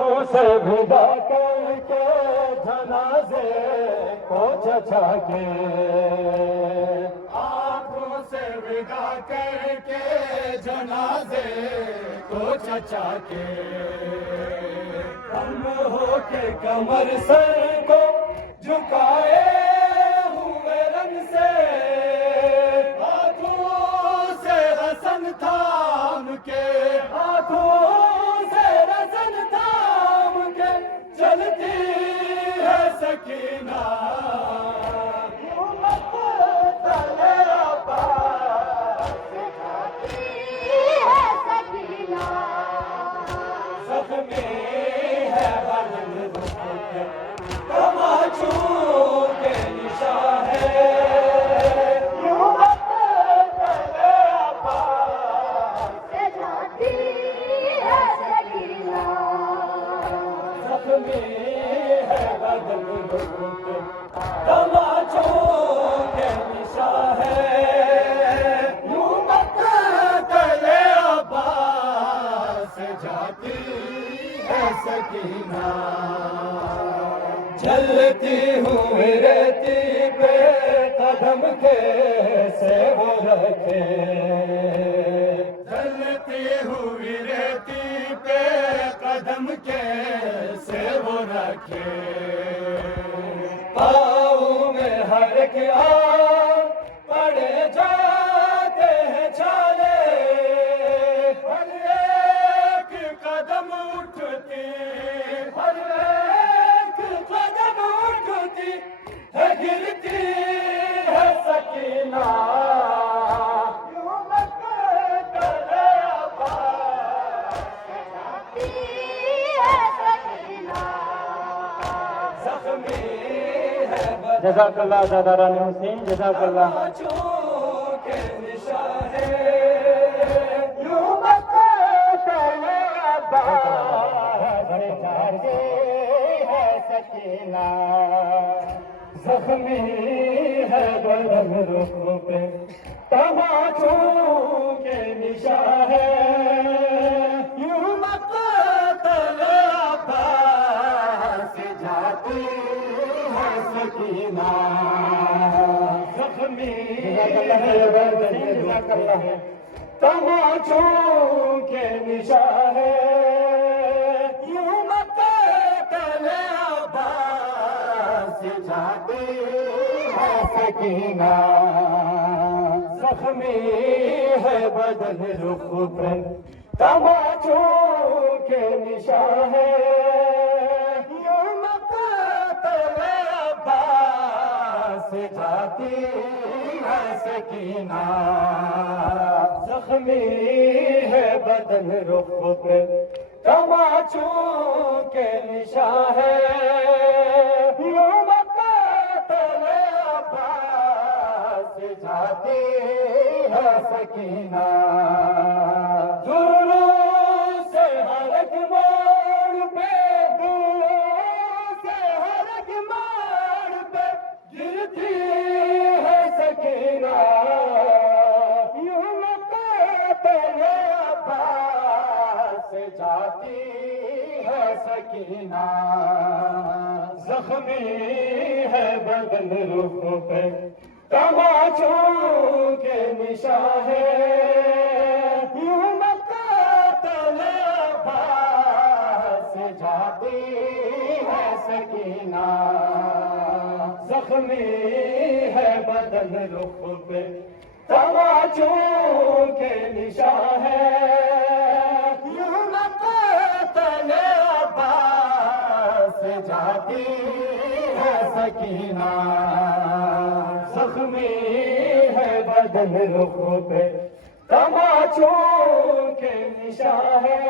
آنکھوں سے بھگا کر کے جنازے کو چچا کے، آنکھوں سے بھگا کر کے جنازے کو چچا کے، ہم ہو کے کمر سر کو جھکائے ہوئے رنگ سے، ہاتھوں سے رسن تھام کے، ہاتھوں سے رسن تھام کے چلتی ہے سکینہ، جلتی ہوئی ریتی پہ قدم کیسے وہ رکھے، جلتی ہوئی ریتی پہ قدم کیسے وہ رکھے، پاؤں میں ہر ایک پڑے جاتے ہیں چھالے، ہر ایک قدم اٹھتی، ہر ایک قدم اٹھتی ہے گرتی ہے سکینہ، یوں مت کرے عباس ہے سکینہ، زخمی ہے جزاک اللہ زاداران حسین، جزاک اللہ۔ زخمی ہے بدن رخ پہ تماچوں کے نشان ہے، یوں مقتل عباس جاتی ہے سکینہ، زخمی ہے بدن رخ پہ تماچوں کے نشان ہے، یوں مقتل عباس جاتی ہے سکینہ، زخمی ہے بدن رخ پہ تماچوں کے نشان ہے، یوں مقتل عباس جاتی ہے سکینہ، زخمی ہے بدن رخ پہ تماچوں کے نشان ہے، یوں مقتل عباس جاتی ہے سکینہ، دوروں سے ہر ایک موڑ پہ، دوروں سے ہر ایک موڑ پہ گرتی ہے سکینہ، یوں مقتل عباس جاتی ہے سکینہ، زخمی ہے بدن رخ پہ تماچوں کے نشان ہے، یوں مقتل عباس جاتی ہے سکینہ، زخمی ہے بدن رخ پہ تماچوں کے نشان ہے، یوں مقتل عباس جاتی ہے سکینہ، زخمی ہے بدن رخ پہ تماچوں کے نشان ہے،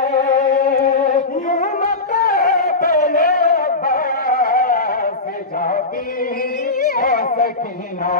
یوں مقتل عباس جاتی ہے سکینہ۔